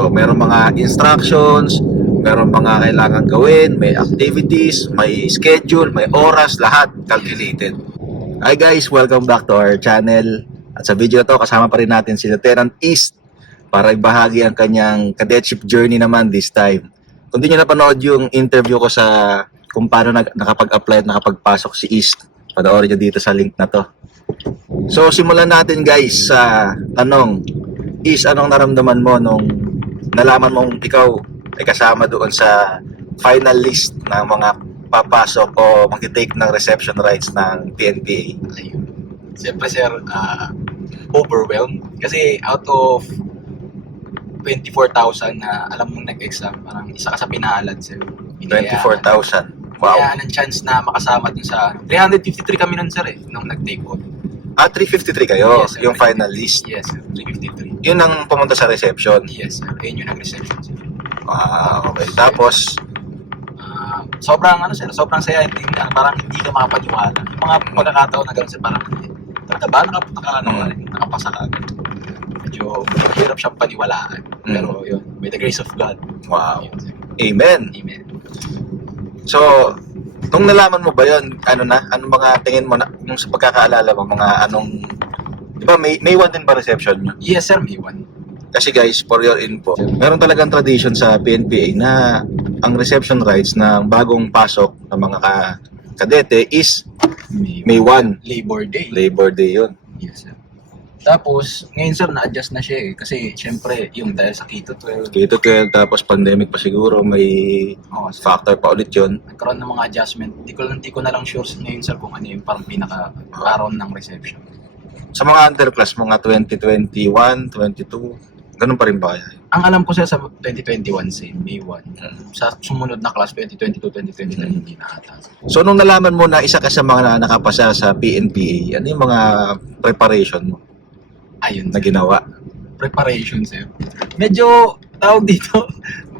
So, meron mga instructions, meron mga kailangan gawin, may activities, may schedule, may oras, lahat calculated. Hi guys, welcome back to our channel. At sa video na to, kasama pa rin natin si Lieutenant East para ibahagi ang kanyang cadetship journey naman this time. Kung di nyo napanood yung interview ko sa kung paano nakapag-apply at nakapagpasok si East, panoorin nyo dito sa link na to. So, simulan natin guys sa tanong. East, anong naramdaman mo nung nalaman mong ikaw ay kasama doon sa final list ng mga papasok o mag-take ng reception rights ng PNPA? Ayun. Siyempre sir, overwhelmed. Kasi out of 24,000 na alam mong nag-exam, parang isa ka sa pinaalad sir. 24,000. Wow. Kaya ng chance na makasama dun sa 353 kami nun sir nung nag-take on. 353 kayo, Yes, sir. yung final list. Yes sir, 353. Yun ang pumunta sa reception. Yes sir, ayun yung nag-reception sir. Okay. Tapos, Sobrang sobrang saya. Parang hindi ka makapaniwala. Yung mga pagkakataon na gano'n sir, parang nakapasa ka agad. Medyo hirap siyang paniwalaan. Pero yun, by the grace of God. wow. Yun, sir. Amen. Amen. So, nung nalaman mo ba yun, anong mga tingin mo na, yung sa pagkakaalala mo, mga anong, di ba, may one din ba reception nyo? Yes sir, may one. Kasi guys, for your info, meron talagang tradition sa PNPA na ang reception rights ng bagong pasok ng mga kadete is May 1. Labor Day. Labor Day yun. Yes sir. Tapos, ngayon sir, na-adjust na siya Kasi, syempre, yung dahil sa Keto 12, K-12, tapos pandemic pa siguro, may sir, factor pa ulit yun. nagkaroon ng mga adjustment. Hindi ko na lang sure ngayon sir kung ano yung parang pinaka-araw ng reception. Sa mga underclass, mga 2021, 22, ganun pa rin ba kaya? Ang alam ko sir sa 2021 same, May 1. Sa sumunod na class, 2022, 2023, hindi na ata. So, nung nalaman mo na isa ka sa mga nakapasa sa PNPA, ano yung mga preparation mo Ayun, na ginawa? preparation sir. Medyo, tawag dito,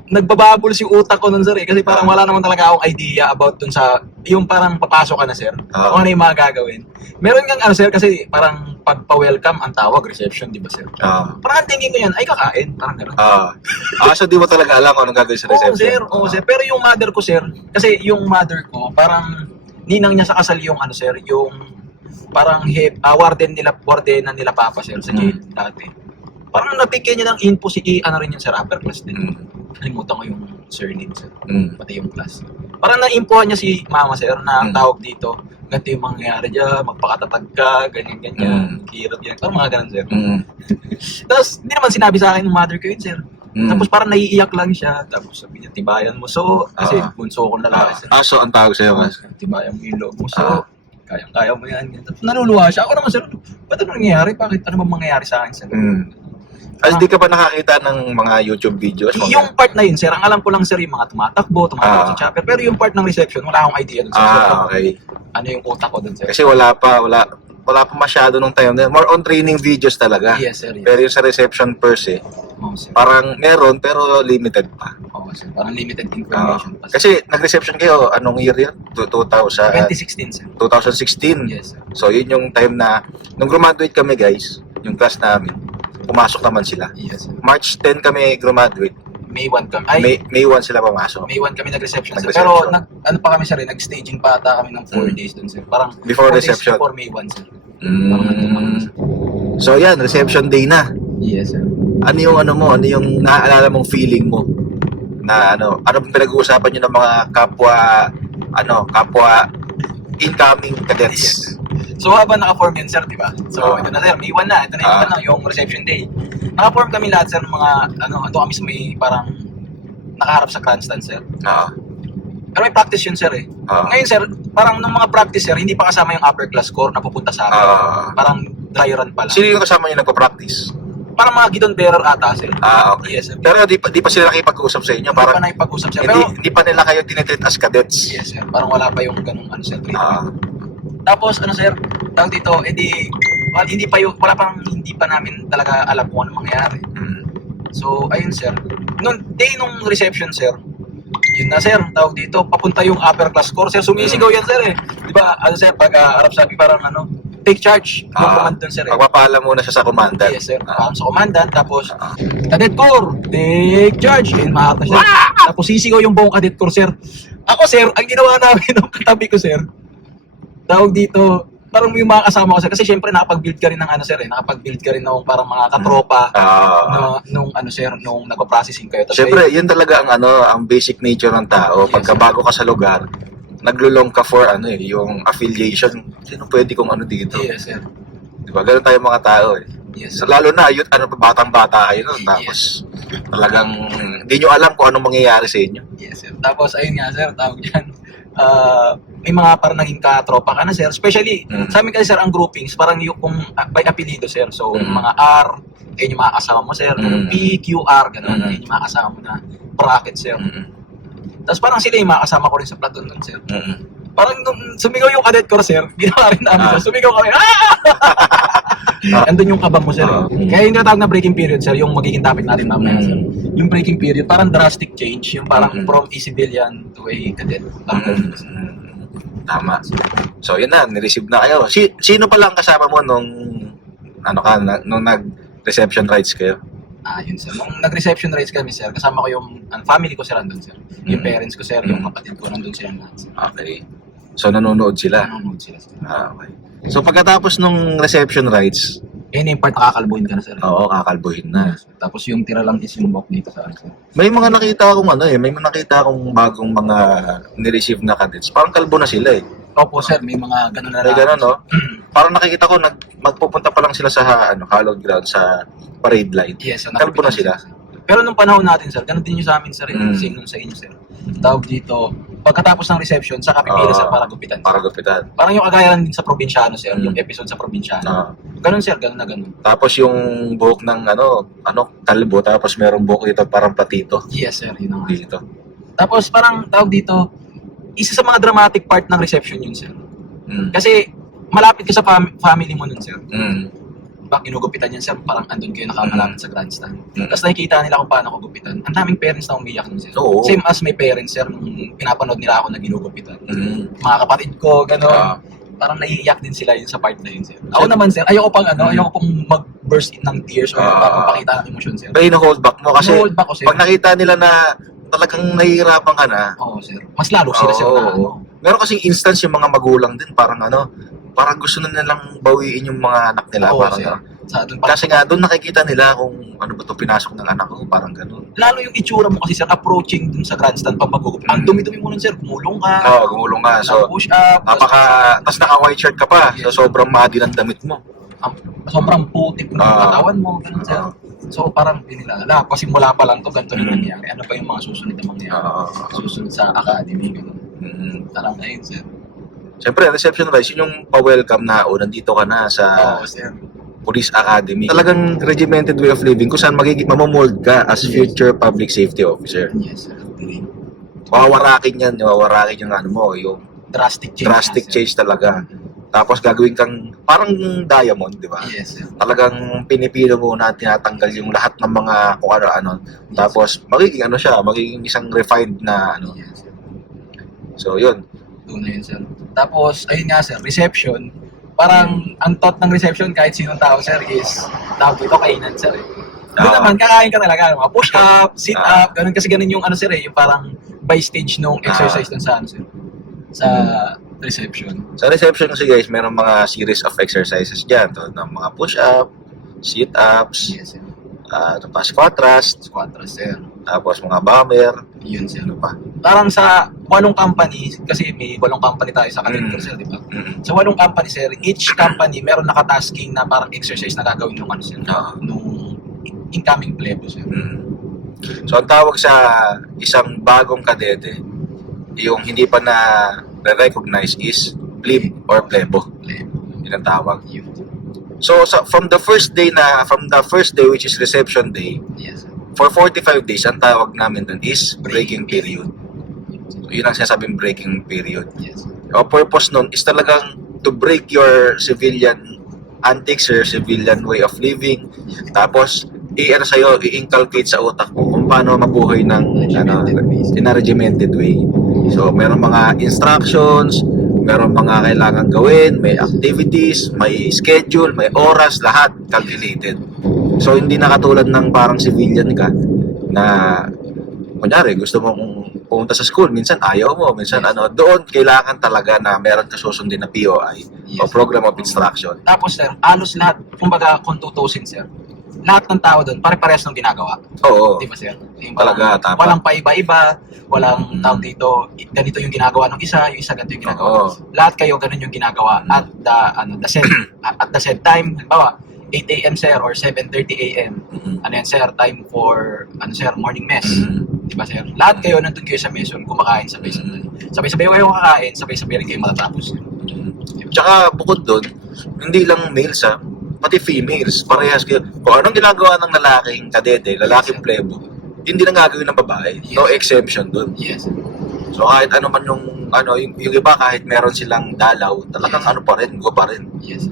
nagbababol si utak ko nun sir Kasi parang wala naman talaga akong idea about dun sa, yung parang papasok ka na sir. Kung ano yung mga gagawin. Meron kang sir, kasi parang pagpa-welcome ang tawag, reception, di ba sir? Parang ang tingin ko yan, ay kakain, parang gano'n. So di mo talaga alam kung anong gagawin sa reception? Oo sir. Pero yung mother ko sir, kasi yung mother ko, parang ninang niya sa kasal yung sir, yung parang warden nila papa sir sa jail dati. Parang nabigyan niya ng info si rin yun sir, upper class din. Kalimutan ko yung surname sir, pati yung class. Parang na-infohan niya si mama sir na ang tawag dito, ganito yung mangyayari dyan, magpakatatag ka, ganyan, hirap yan. Parang mga ganun sir. Tapos, hindi naman sinabi sa akin ng mother ko yun sir. Tapos parang naiiyak lang siya. Tapos sabi niya, tibayan mo. So, kasi bunso ko na lang. So ang tawag sa'yo mas? Tibayan mo yung loob mo. So, kayang-kaya mo yan. Tapos naluluwa siya. Ako naman sir, ba't ano nangyayari? Bakit? Ano bang mangyayari sa akin sir? Di ka pa nakakita ng mga YouTube videos? Yung part na yun sir, ang alam ko lang sir yung mga tumatakbo sa chopper. Pero yung part ng reception, wala akong idea dun sir. Okay. Ano yung utak ko dun sir? Kasi wala pa masyado nung time na. More on training videos talaga. Yes sir. Yes. Pero yung sa reception per se, Sir. parang meron pero limited pa. Sir. Parang limited information pa. Kasi nag-reception kayo, anong year yun? 2016 sir. 2016. Yes sir. So yun yung time na, nung graduate kami guys, yung class namin, pumasok naman sila. Yes sir. March 10 kami graduate. May 1 kami. May 1 sila pumasok. May 1 kami nag-reception sir. Nag-reception. Pero ano pa kami sir, nag-staging pa ata kami ng 4 days dun sir. Parang Before 4 days reception. before May 1 sir. Parang nandun kami, sir. So yan, reception day na. Yes sir. Ano yung naaalala mong feeling mo? Na ano pinag-uusapan niyo ng mga kapwa incoming cadets? Yes. So habang naka-form yun sir, di ba? So ito na sir, May 1 na. Ito na yung yung reception day. Naka-form kami lahat sir ng mga ito kami sa may parang nakaharap sa grandstand sir. Pero may practice yun sir Ngayon sir, parang nung mga practice sir, hindi pa kasama yung upper class core na pupunta sa amin. Parang dry run pa lang. Sino yung kasama niyo nagpa-practice? Parang mga gidon bearer ata sir. Okay. Yes sir. Pero di pa sila nakipag-usap sa inyo? Hindi Parang pa nakipag-usap sir. Pero hindi pa nila kayo tinitreat as cadets? yes sir, parang wala pa yung ganung sir treatment. Tapos sir, tawag dito, hindi pa namin talaga alam kung ano mangyayari. So ayun sir, nung reception sir, yun na sir, tawag dito, papunta yung upper class core sir, sumisigaw yan sir Di ba, sir, pag harap sabi parang take charge yung command dun, sir. Magpapaalam muna siya sa commander. Yes, sir. Sa commandant, tapos, Cadet Corps, take charge. Yun, makakata siya. Tapos sisigaw yung buong Cadet Corps, sir. Ako, sir, ang ginawa namin ng katabi ko, sir, tawag dito, parang yung mga kasama ko, sir, kasi syempre nakapag-build ka rin ng ano, sir, nakapag-build ka rin ng parang mga katropa, nung ano, sir, nung nagpo-processing kayo. Tapos, Siyempre, yun talaga ang ang basic nature ng tao. Yes, Pagka bago ka sa lugar, naglulong ka for yung affiliation. Sino pwede kong ano dito? yes, sir. Di ba? Ganun tayo mga tao eh. Yes, So, sir. lalo na, yun, batang-bata kayo nun. Tapos, talagang, hindi nyo alam kung anong mangyayari sa inyo. Yes, sir. Tapos, ayun nga, sir, tawag dyan. May mga parang naging katropa ka na, sir. Especially, sa amin kasi, sir, ang groupings, parang yung by apelido, sir. So, yung mga R, yun yung mga kasama mo, sir. Yung P, Q, R, gano'n. Yun yung mga kasama mo na bracket, sir. Tapos parang sila yung mga kasama ko rin sa platoon nun, sir. Parang nung sumigaw yung Cadet Corps, sir, ginawa rin namin. Sumigaw kami, Andun yung kabang mo, sir. Kaya yung tinatawag na breaking period, sir, yung magiging topic natin mamaya, sir. Yung breaking period, parang drastic change. Yung parang from a civilian to a cadet. Tama. So, yun na, nireceive na kayo. Sino pala ang kasama mo nung nag-reception rights kayo? Yun, sir. Nung nag-reception rights kami, sir, kasama ko yung family ko, sir, andun, sir. Yung parents ko, sir, yung kapatid ko, nandun sila lahat, sir. Okay. So, nanonood sila? Nanonood sila, sir. Okay. So, pagkatapos nung reception rights, Yun yung part na kakalbuhin ka na, sir. oo, kakalbuhin na. Tapos yung tira lang is yung walk dito sa ano, sir. May mga nakita akong may mga nakita akong bagong mga ni-receive na cadets. Parang kalbo na sila eh. Opo, sir, may mga ganun na May ganun, no? Parang nakikita ko, magpupunta pa lang sila sa hallowed ground sa parade line. Yes, sir. Kalbo na sila. Pero nung panahon natin, sir, ganun din yung sa amin, sir. Same nung sa inyo, sir. Tawag dito, pagkatapos ng reception, sa kapipila, sir, para gupitan. Para gupitan. Parang yung kagayaran din sa probinsyano, sir, yung episode sa probinsyano. Ganun, sir, ganun na ganun. Tapos yung buhok ng kalbo, tapos merong buhok dito parang platito. Yes, sir, yun ang Dito. Tapos parang tawag dito, isa sa mga dramatic part ng reception yun, sir. Kasi malapit ka sa family mo nun, sir. Bak ginugupitan yan, sir, parang andun kayo nakamalapit sa grandstand. Tapos nakikita nila kung paano ko gupitan. Ang daming parents na umiyak nun, sir. Oo. Same as may parents, sir, nung pinapanood nila ako na ginugupitan. Mga kapatid ko, gano'n. Parang naiiyak din sila yun sa part na yun, sir. Ako naman, sir, ayoko pong mag-burst in ng tears or magpapakita ng emosyon, sir. Pero hold back mo kasi Hold back ko, sir. pag nakita nila na talagang nahihirapan ka na, Oo, sir. Mas lalo sila, sir, na ano. meron kasing instance yung mga magulang din, parang parang gusto na nilang bawiin yung mga anak nila. Oo, Parang sir. kasi nga, doon nakikita nila kung ano ba ito pinasok ng anak ko, parang ganun. Lalo yung itsura mo kasi, sir, approaching dun sa grandstand pag mag-gugup. Ang dumi-dumi mo nun, sir, gumulong ka. Oo, gumulong ka. So, push up. tapos naka-white shirt ka pa. Yes. So, sobrang madi ng damit mo. Sobrang putik ng katawan mo, ganun, sir. So, parang pinilala. Pasimula pa lang to, ganito na nangyari. Ano pa yung mga susunod na mangyari? Susunod sa academy, ganun. Parang ayun, sir. Siyempre, reception rights, yun yung pa-welcome na, nandito ka na sa Oo, sir. Police Academy. Talagang regimented way of living kung saan mamomold ka as future public safety officer. Yes, sir. Wawarakin yung yung Drastic change. drastic change talaga. Tapos gagawin kang parang diamond, di ba? Yes, sir. Talagang pinipilo mo na tinatanggal yung lahat ng mga kung ano-ano. Tapos magiging isang refined na Yes, sir. So, yun. Doon na yun, sir. Tapos, ayun nga, sir, reception. Parang, ang thought ng reception, kahit sinong tao, sir, is, tawag dito, kainan, sir. Doon naman, kakain ka talaga, mga push up, sit up, ganun, kasi ganun yung, sir, yung parang by stage nung exercise dun sa, sir, sa reception. Sa reception kasi guys, meron mga series of exercises dyan. Ng mga push-up, sit-ups, Yes, sir. squat thrust, Squat thrust, sir. tapos mga bomber, Yun, sir. ano pa. Parang sa 8 company, kasi may 8 company tayo sa Kalendor, sir, di ba? Sa 8 company, sir, each company meron nakatasking na parang exercise na gagawin nung sir, nung incoming plebo, sir. So, ang tawag sa isang bagong kadete, yung hindi pa na recognize is plebe or plebo. Yun ang tawag. Yun. So, from the first day which is reception day, Yes, sir. for 45 days, ang tawag namin dun is breaking period. So, yun ang sinasabing breaking period. Yes, sir. Ang purpose nun is talagang to break your civilian antics, your civilian way of living. Tapos, i-inculcate sa utak mo kung paano mabuhay ng in a regimented way. So, meron mga instructions, meron mga kailangan gawin, may activities, may schedule, may oras, lahat calculated. So hindi na katulad ng parang civilian ka na kunyari gusto mong pumunta sa school, minsan ayaw mo, minsan doon kailangan talaga na meron ka susundin na POI o Program of Instruction. Tapos sir, halos lahat, kumbaga kung tutusin sir, lahat ng tao doon, pare-parehas ng ginagawa. Oo. Di ba sir? Yung Talaga, tama. walang paiba-iba, walang tawag dito, ganito yung ginagawa ng isa, yung isa ganito yung ginagawa. Oo. Lahat kayo ganun yung ginagawa at the said time, halimbawa, 8 a.m. sir or 7:30 a.m. Ano yan sir, time for morning mess. Di ba sir? Lahat kayo nandun kayo sa mess, kumakain sabay-sabay. Sabay-sabay kayo kakain, sabay-sabay rin kayo matatapos. Tsaka bukod doon, hindi lang males pati females, parehas kayo. Kung anong ginagawa ng lalaking kadete, lalaking plebo, hindi na gagawin ng babae. No exception doon. Yes. So kahit ano man yung iba, kahit meron silang dalaw, talagang pa rin, go pa rin. Yes.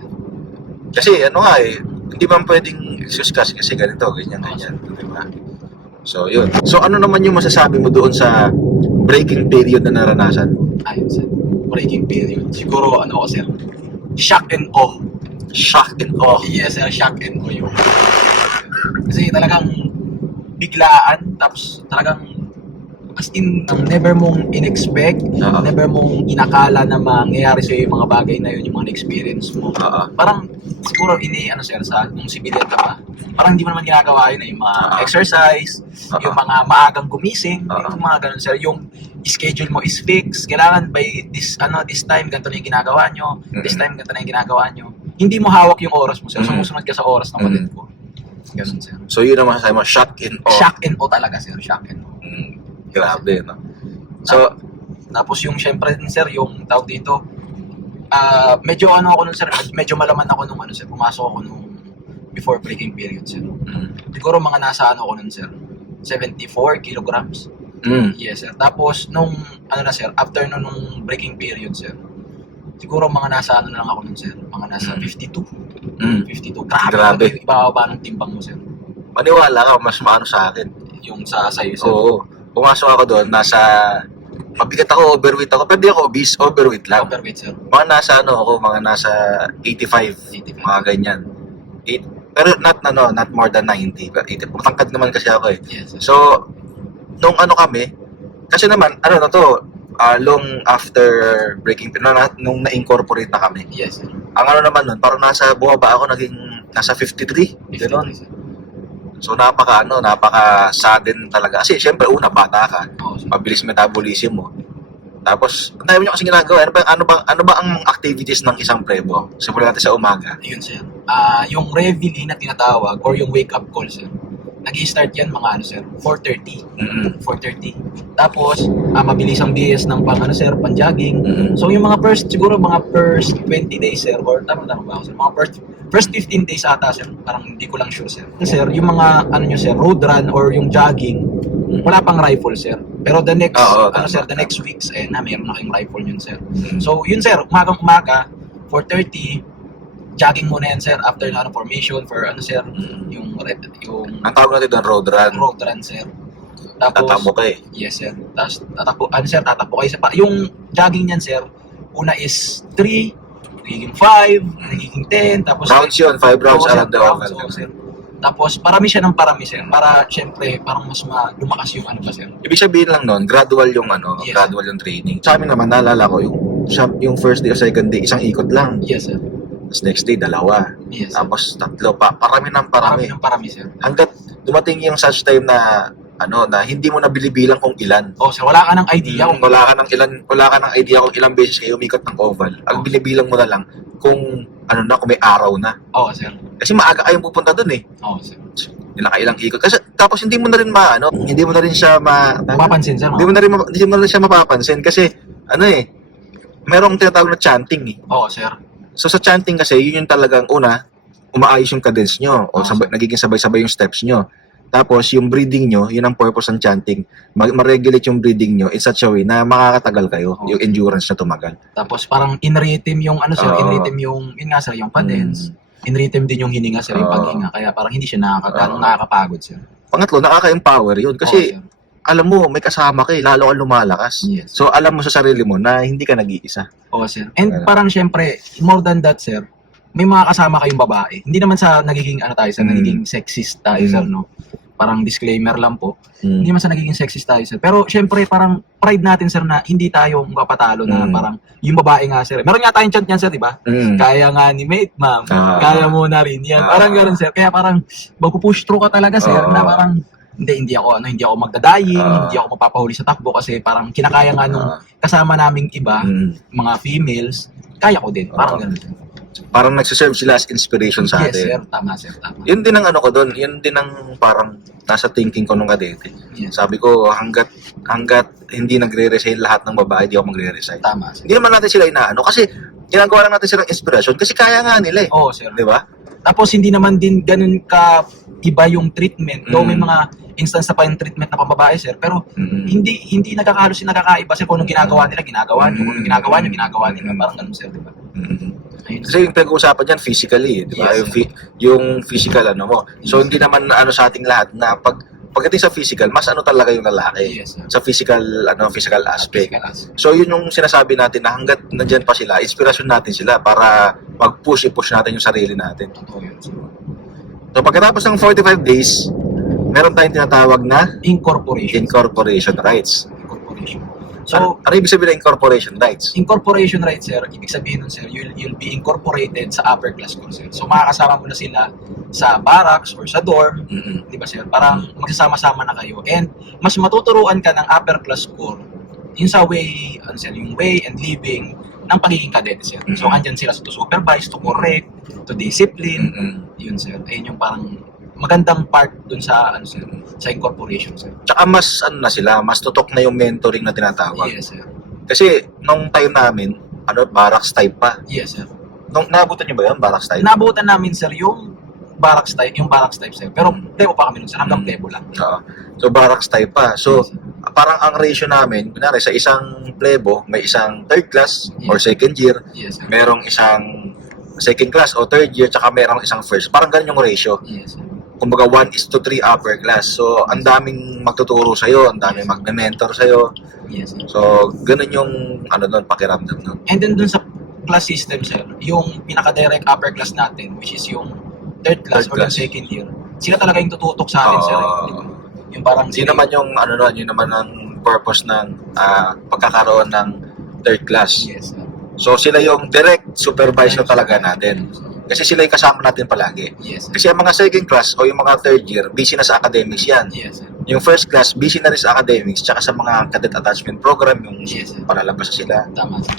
Kasi hindi man pwedeng excuse kasi ganito, ganyan. Diba? So yun. So ano naman yung masasabi mo doon sa breaking period na naranasan? Ayun sir. Breaking period. Siguro sir, shock and awe. Shock and awe. Yes sir, shock and awe yun. Kasi talagang biglaan, tapos talagang as in, never mong in-expect, never mong inakala na mangyayari sa'yo yung mga bagay na yun, yung mga experience mo. Parang, siguro sir, sa nung civilian ka pa, parang hindi mo naman ginagawa yun, yung mga exercise, yung mga maagang gumising, yung mga ganun sir, yung schedule mo is fixed, kailangan by this time, ganito na yung ginagawa nyo, this time, ganito na yung ginagawa nyo. Hindi mo hawak yung oras mo sir, sumusunod ka sa oras ng patid ko. Ganun sir. So yun naman sabi mo, shock and awe. Shock and awe talaga sir, shock and awe. Grabe, no? So, tapos yung syempre din sir, yung tawag dito, medyo ako nun sir, medyo malaman ako nung sir, pumasok ako nung before breaking period sir. Siguro mga nasa ako nun sir, 74 kilograms. Yes sir. Tapos nung sir, after nung breaking period sir, siguro mga nasa na lang ako nun sir, mga nasa 52. 52. Grabe. Ibababa ng timbang mo sir. Maniwala ka, mas maano sa akin. Yung sa sayo sir. Oo. Pumasok ako doon, mabigat ako, overweight ako. Pero di ako obese, overweight lang. Overweight sir. Mga nasa mga nasa 85. Mga ganyan. Pero not more than 90. Pero 80. Matangkad naman kasi ako eh. Yes sir. So, nung kami, kasi naman, long after breaking period, nung na-incorporate na kami. Yes sir. Ang naman nun, parang bumaba ako, nasa 53. Ganon. So napaka-sudden talaga. Kasi syempre una bata ka, mabilis metabolism mo. Tapos, ang dami nyo kasi ginagawa. Ano ba ang activities ng isang prebo? Simulan natin sa umaga. Ayun sir. Yung reveille na tinatawag or yung wake up call sir. Nag-i-start yan mga sir, 4:30. 4:30. Tapos, mabilis ang BS ng pang-jogging. So yung mga first 20 days sir, or tama ba ako sir? Mga first 15 days ata sir, parang hindi ko lang sure sir. Kasi sir, yung mga sir, road run or yung jogging, wala pang rifle sir. Pero the next the next weeks meron na kayong rifle yun sir. So yun sir, umaga 4:30, jogging muna yan sir after formation for sir, yung ang tawag natin doon road run sir. Tapos tatakbo ka eh. Yes sir. Tapos tatakbo kayo sa yung jogging niyan sir, una is 3, nagiging 5, nagiging 10, tapos rounds yun, 5 rounds around the oval. Sir. Tapos parami siya ng parami sir, para syempre parang mas lumakas yung sir. Ibig sabihin lang noon, gradual yung gradual yung training. Sa amin naman naalala ko yung first day o second day, isang ikot lang. Yes sir. Tapos next day, 2. Yes, tapos 3. Parami ng parami. Parami sir. Hanggat dumating yung such time na na hindi mo na bilibilang kung ilan. Sir, wala ka ng idea kung wala ka ng idea kung ilang beses kayo umikot ng oval. Ang binibilang mo na lang kung kung may araw na. Sir. Kasi maaga kayong pupunta doon eh. Sir. Ilang ikot. Kasi tapos hindi mo na rin hindi mo na rin siya mapapansin sir. Hindi mo na rin siya mapapansin kasi merong tinatawag na chanting eh. Sir. So sa chanting kasi, yun yung talagang umaayos yung cadence nyo o nagiging sabay-sabay yung steps nyo. Tapos yung breathing nyo, yun ang purpose ng chanting. Ma-regulate yung breathing nyo in such a way na makakatagal kayo, yung endurance na tumagal. Tapos parang in-rhythm yung in-rhythm yung sir, yung cadence. In-rhythm din yung hininga sir, yung paghinga. Kaya parang hindi siya nakakapagod sir. Pangatlo, nakaka-empower yun kasi alam mo, may kasama ka lalo kang lumalakas. Yes. So, alam mo sa sarili mo na hindi ka nag-iisa. Oo, sir. And Ano? parang syempre, more than that, sir, may mga kasama kayong babae. Hindi naman sa nagiging ano tayo, sir, nagiging sexist tayo, sir, no? Parang disclaimer lang po. Hindi naman sa nagiging sexist tayo, sir. Pero syempre, parang pride natin, sir, na hindi tayo mapatalo na parang yung babae nga, sir. Meron nga tayong chant yan, sir, di ba? Kaya nga ni mate, ma'am. Kaya mo na rin yan. Parang gano'n, sir. Kaya parang magpupush through ka talaga, sir, na parang hindi ako magdadaying, hindi ako mapapahuli sa takbo kasi parang kinakaya nga nung kasama naming iba, mga females, kaya ko din. Parang gano'n, sir. Parang nagsiserve sila as inspiration sa Yes, atin. sir. Tama, sir. Tama. Yun din ang ano ko doon, yun din ang parang nasa thinking ko nung kadete. Yes. Sabi ko, hanggat hindi nagre-resign lahat ng babae, di ako magre-resign. Tama, sir. Hindi naman natin sila inaano kasi ginagawa lang natin silang inspiration kasi kaya nga nila eh. Oo, sir. Di ba? Tapos hindi naman din ganun ka iba yung treatment. Though may mga instance na pa yung treatment na pambabae, sir. Pero hindi nagkakahalos yung nakakaiba, sir. Kung anong ginagawa nila, ginagawa nyo. Kung anong ginagawa nyo, ginagawa nila. Parang ganun, sir. Di ba? Ayun, sir. Kasi yung pinag-uusapan dyan, physically, di ba? Yes, yung physical ano mo. So, hindi naman ano sa ating lahat na pagdating sa physical, mas ano talaga yung lalaki. Yes, sir. Sa physical aspect. Physical aspect. So, yun yung sinasabi natin na hanggat nandyan pa sila, inspirasyon natin sila para mag-push natin yung sarili natin. Totoo yun, sir. So, pagkatapos ng 45 days, meron tayong tinatawag na Incorporation. incorporation rights. Incorporation. So, ano ibig sabihin ng incorporation rights? Incorporation rights, sir, ibig sabihin nun, sir, you'll be incorporated sa upper class ko, sir. So, makakasama mo na sila sa barracks or sa dorm, di ba, sir? Parang magsasama-sama na kayo. And mas matuturuan ka ng upper class core yun sa way, sir, yung way and living ng pagiging kadete, sir. So, andyan sila to supervise, to correct, to discipline. Yun, sir. Ayun yung parang magandang part dun sa, sir, sa incorporation, sir. Tsaka mas, mas tutok na yung mentoring na tinatawag. Yes, sir. Kasi, nung time namin, barracks type pa. Yes, sir. Nung naabutan niyo ba yun, barracks type? Nabutan namin, sir, yung barracks type, sir. Pero plebo pa kami nun, sir. Hanggang plebo lang. Oo. So, barracks type pa. So, parang ang ratio namin, kunwari, sa isang plebo, may isang third class or second year, Yes, sir. merong isang second class o third year, tsaka merong isang first. Parang ganun yung ratio. Yes, sir. Kumbaga 1:3 upper class. So, ang daming magtuturo sa'yo, ang daming magme-mentor sa'yo. Yes, sir. So, ganun yung doon, pakiramdam doon. And then dun sa class system, sir, yung pinaka-direct upper class natin, which is yung third class Third or class. yung second year, sila talaga yung tututok sa atin, sir. Di ba? Yung parang Yun naman yung, yun naman ang purpose ng pagkakaroon ng third class. Yes, sir. So, sila yung direct supervisor talaga natin. Kasi sila yung kasama natin palagi. Yes, sir. Kasi ang mga second class o yung mga third year, busy na sa academics yan. Yes, sir. Yung first class, busy na rin sa academics, tsaka sa mga cadet attachment program, yung Yes, sir. palalabas sila. Tama, sir.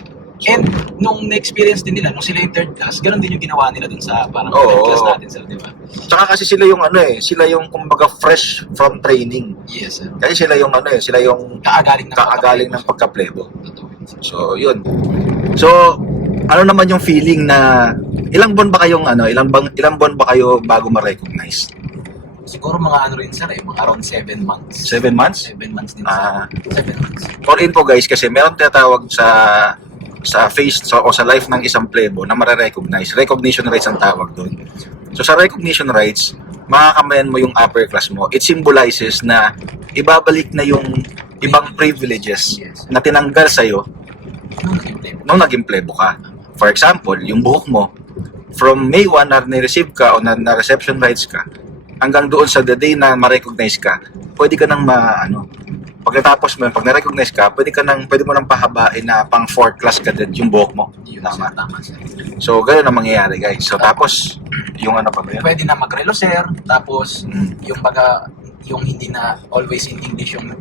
And nung na-experience din nila, nung sila yung third class, ganun din yung ginawa nila dun sa parang Oo. third class natin, sir, di ba? Tsaka kasi sila yung sila yung kumbaga fresh from training. Yes, sir. Kasi sila yung sila yung kaagaling ng pagka-plebo. Totoo yun, sir. So, yun. So, ano naman yung feeling na ilang buwan ba kayo bago ma-recognize? Siguro mga rin, sir, mga around 7 months. 7 months? 7 months din, sir. 7 months. For info guys, kasi meron tinatawag sa face o sa life ng isang plebo na mare-recognize. Recognition rights ang tawag doon. So sa recognition rights, makakamayan mo yung upper class mo. It symbolizes na ibabalik na yung ibang privileges na tinanggal sa'yo nung naging plebo ka. For example, yung buhok mo, from May 1 na ni-receive ka o na reception rights ka, hanggang doon sa the day na ma-recognize ka, pwede ka nang pagkatapos mo, pag na-recognize ka, pwede mo nang pahabain na pang 4th class ka din yung buhok mo. Tama. Tama, sir. So, gano'n ang mangyayari, guys. So, tapos, yung ano pa ba yun? Pwede na mag-relo, sir. Tapos, yung hindi na always in English yung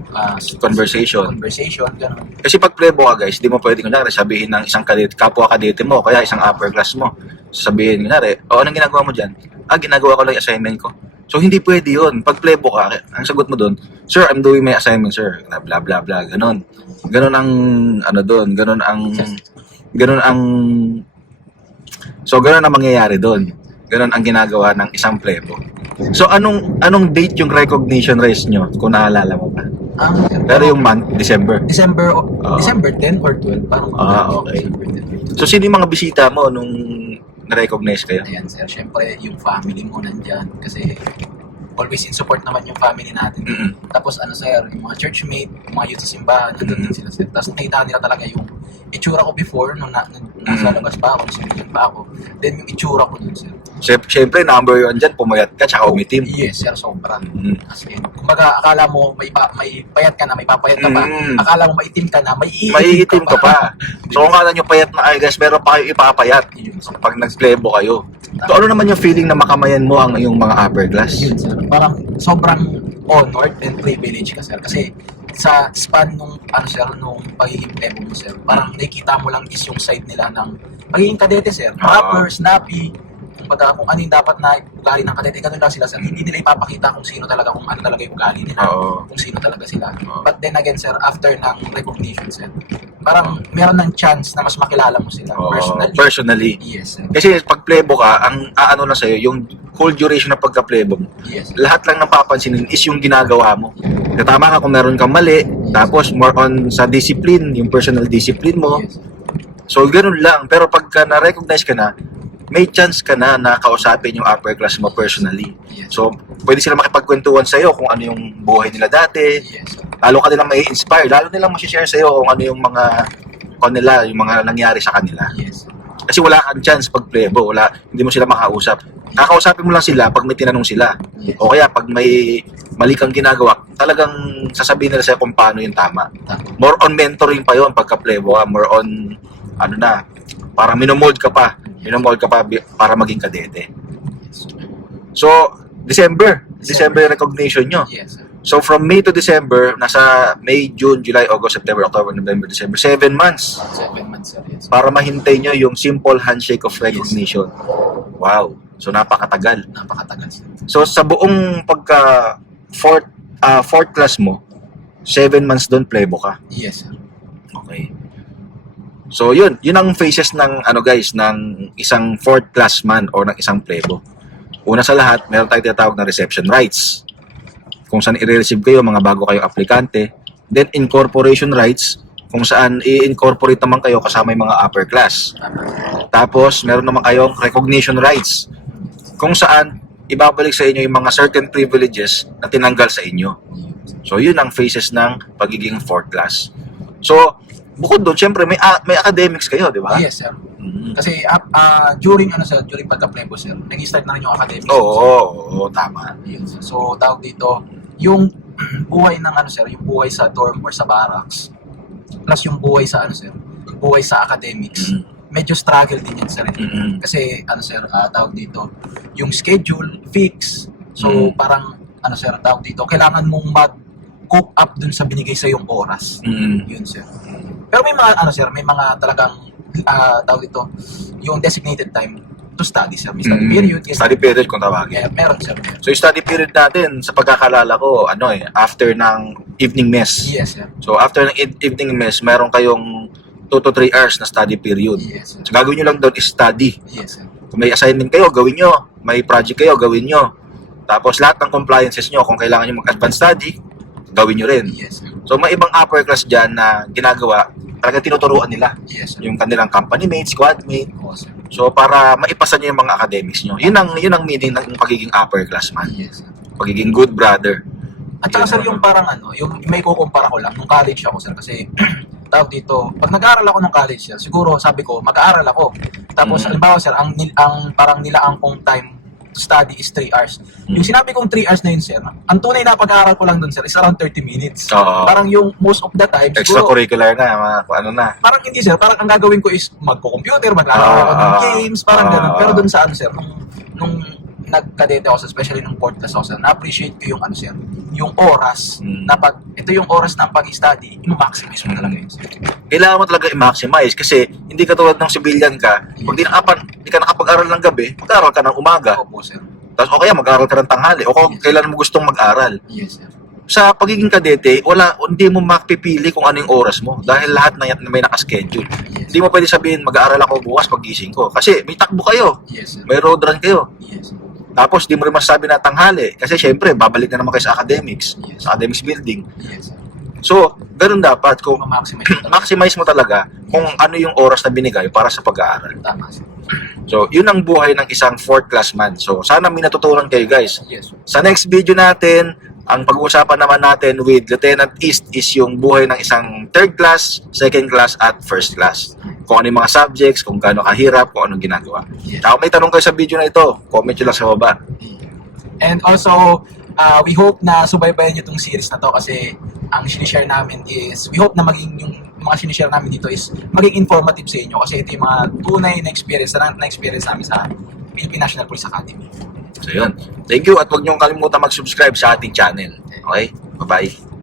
Conversation. gano'n. Kasi pag plebo ka, guys, di mo pwede kunyari sabihin ng isang kapwa kadete mo, kaya isang upper class mo. Sabihin kunyari, anong ginagawa mo dyan? Ginagawa ko lang yung assignment ko. So, hindi pwede yun. Pag plebo ka, ang sagot mo doon, Sir, I'm doing my assignment, sir. Blah, blah, blah. Ganon. Ganon ang, doon. Ganon ang, so, ganon ang mangyayari doon. Ganon ang ginagawa ng isang plebo. So, anong date yung recognition race nyo, kung naalala mo pa? Pero yung month, December. December 10 or 12. Parang Okay. December 10. So, sino yung mga bisita mo nung na-recognize kayo? Ayan, sir. Siyempre, yung family mo nandyan. Kasi, always in support naman yung family natin. Tapos ano sir, yung mga churchmate, yung mga youth sa simbahan, nandun din sila sir. Tapos nakita nila talaga yung itsura ko before, nung nasa labas pa ako, nung civilian pa ako. Then yung itsura ko dun sir. Siyempre, number 1 dyan, pumayat ka, tsaka umitim. Yes sir, sobra. As in, kumbaga akala mo may payat ka na, may papayat ka pa. Akala mo maitim ka na, may Maiitim ka pa. So kung kala nyo payat na ay guys, meron pa kayo ipapayat pag nag-plebo kayo. So ano naman yung feeling na makamayan mo ang iyong mga upper class? Yun sir, parang sobrang honored and privilege ka sir. Kasi sa span nung nung pagiging plebo mo sir, parang nakikita mo lang is yung side nila ng pagiging kadete sir. Rapper, snappy, kumbaga kung ano yung dapat na ugali ng kadete, ganun lang sila sir. Hindi nila ipapakita kung sino talaga, kung ano talaga yung ugali nila, kung sino talaga sila. But then again sir, after ng recognition sir, parang meron ng chance na mas makilala mo sila personally. Yes sir. Kasi pag plebo ka, ang aano na sa'yo, yung whole duration ng pagka-plebo mo, Yes sir. lahat lang ng papansinin is yung ginagawa mo. Tama ka kung meron kang mali, tapos more on sa discipline, yung personal discipline mo. Yes, sir. So, ganun lang. Pero pagka na-recognize ka na, may chance ka na kausapin yung upper class mo personally. Yes. So, pwede sila makipagkwentuhan sa'yo kung ano yung buhay nila dati. Yes sir. Lalo ka nilang mai-inspire. Lalo nilang ma-share sa'yo kung ano yung mga kanila, yung mga nangyari sa kanila. Yes sir. Kasi wala kang chance pag plebo. Hindi mo sila makausap. Kakausapin mo lang sila pag may tinanong sila. Yes. O kaya pag may mali kang ginagawa, talagang sasabihin nila sa'yo kung paano yung tama. More on mentoring pa yun pagka plebo. More on, parang minomold ka pa. Minomold ka pa para maging kadete. So, December yung recognition nyo. Yes sir. So, from May to December, nasa May, June, July, August, September, October, November, December, 7 months 7 months sir. Yes sir. para mahintay nyo yung simple handshake of recognition. Wow. So, napakatagal. Napakatagal sir. So, sa buong pagka fourth class mo, 7 months doon, plebo ka. Yes sir. Okay. So, yun ang phases ng, guys, ng isang fourth class man o ng isang plebo. Una sa lahat, meron tayong tinatawag na reception rights. Kung saan i-receive kayo, mga bago kayong aplikante. Then, incorporation rights, kung saan i-incorporate naman kayo kasama yung mga upper class. Tapos, meron naman kayong recognition rights, kung saan ibabalik sa inyo yung mga certain privileges na tinanggal sa inyo. So, yun ang phases ng pagiging fourth class. So, bukod doon, syempre, may academics kayo, di ba? Yes sir. Kasi during pagka-plebo sir, nag-start na rin yung academics. Oo, tama. Yun, sir. So tawag dito, yung buhay ng yung buhay sa dorm or sa barracks, plus yung buhay sa yung buhay sa academics, medyo struggle din yan sir. Kasi tawag dito, yung schedule fix. So parang tawag dito, kailangan mong mag-cope up dun sa binigay sa yung oras. Yun sir. Pero may mga may mga talagang tawag ito, yung designated time to study sir. May study period. Yes, Study period kung tawagin. yeah, meron sir. So, yung study period natin, sa pagkakalala ko, after ng evening mess. Yes sir. So, after ng evening mess, meron kayong 2 to 3 hours na study period. Yes sir. So, gagawin nyo lang doon is study. Yes sir. Kung may assignment kayo, gawin nyo. May project kayo, gawin nyo. Tapos, lahat ng compliances nyo, kung kailangan nyo mag-advance study, gawin nyo rin. Yes sir. So, may ibang upper class dyan na ginagawa, talaga tinuturuan nila Yes sir. yung kanilang company mates, squad mate. Oo, sir. So, para maipasa nyo yung mga academics nyo. Yun ang meaning ng pagiging upper class man. Yes sir. Pagiging good brother. At saka sir, yung parang yung may kukumpara ko lang, nung college ako sir, kasi tawag dito, pag nag-aaral ako ng college sir, siguro sabi ko, mag-aaral ako. Tapos, halimbawa sir, ang parang nilaang kong time to study is 3 hours. Yung sinabi kong 3 hours na yun sir, ang tunay na pag-aaral ko lang dun sir is around 30 minutes. Oo. Parang yung most of the time, siguro, Extracurricular na, na. parang hindi sir, parang ang gagawin ko is magko-computer, maglalaro ako ng games, parang ganun. Pero dun sa sir, nung nagkadete ako, especially nung fourth class ako sir, na-appreciate ko yung sir, yung oras, na ito yung oras ng pag-study, i-maximize mo talaga yun sir. Kailangan mo talaga i-maximize kasi hindi ka tulad ng civilian ka, pag di ka nakapag-aral ng gabi, mag-aral ka ng umaga. Opo sir. Tapos o kaya mag-aral ka ng tanghali o kung kailan mo gustong mag-aral. Yes sir. Sa pagiging kadete, hindi mo makpipili kung ano yung oras mo dahil lahat na may nakaschedule. Yes. Hindi mo pwede sabihin mag-aaral ako bukas paggising ko kasi may takbo kayo, Yes sir. may road run kayo. Yes. Tapos di mo rin masasabi na tanghali kasi syempre babalik na naman kayo sa academics, Yes. sa academics building. Yes sir. So, ganun dapat. Kung Ma-maximize ito. maximize mo talaga kung ano yung oras na binigay para sa pag-aaral. Tama, sir. So, yun ang buhay ng isang fourth class man. So, sana may natutunan kayo guys. Yes, sir. Sa next video natin, ang pag-uusapan naman natin with Lieutenant East is yung buhay ng isang third class, second class, at first class. Kung ano yung mga subjects, kung gaano kahirap, kung anong ginagawa. Yes. Kung may tanong kayo sa video na ito, comment nyo lang sa baba. And also, we hope na subaybayan nyo itong series na to kasi ang sinishare namin is, we hope na maging yung mga sinishare namin dito is maging informative sa inyo kasi ito yung mga tunay na experience, na experience namin sa Philippine National Police Academy. So yun. Thank you at huwag niyong kalimutan mag-subscribe sa ating channel. Okay? Bye-bye.